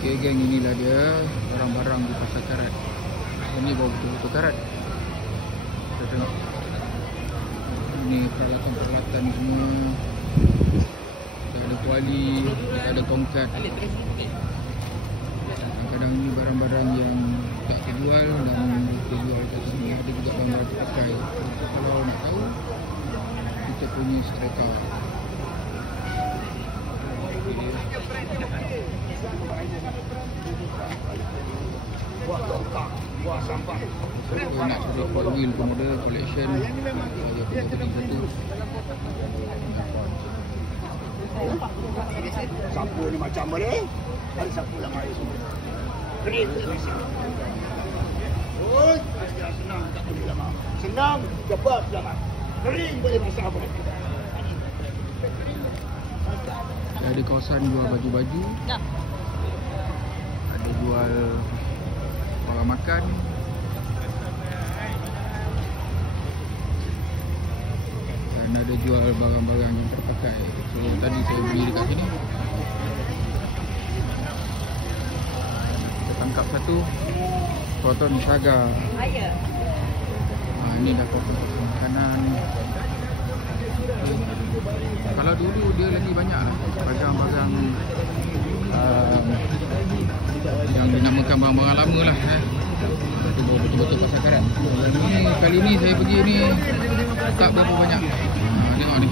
Okay geng, inilah dia barang-barang di pasar karat. Ini baru betul-betul karat. Kita tengok. Ini peralatan-peralatan semua. Kita ada kuali, kita ada tongkat. Kadang-kadang ini barang-barang yang tak terjual dan terjual kat sini. Ada juga barang-barang terpakai. Kalau nak tahu, kita punya striker. Buah sampah. Kalau nak cari Hot Wheel pun ada collection. Dia punya beli satu. Sapu ni macam mana? Ada sapu lama ni semua. Kering tu biasa. Oh, senang tak boleh lama. Senang, cepat lama. Kering boleh masak apa? Ada kawasan jual baju-baju. Ada jual barang makan. Dan ada jual barang-barang yang terpakai. So tadi saya beli dekat sini. Kita tangkap satu potong saga. Ini dah potong makanan. Kalau dulu dia lagi banyak lah barang-barang yang dinamakan barang-barang lama lah. Itu betul-betul pasar karat. Kali ni saya pergi ni tak berapa banyak. Tengok ni.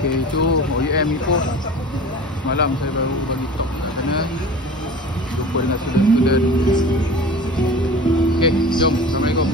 Okey, itu OUM Ipoh. Malam saya baru bagi talk kat sana. Jumpa dengan student-student. Okey, jom. Assalamualaikum.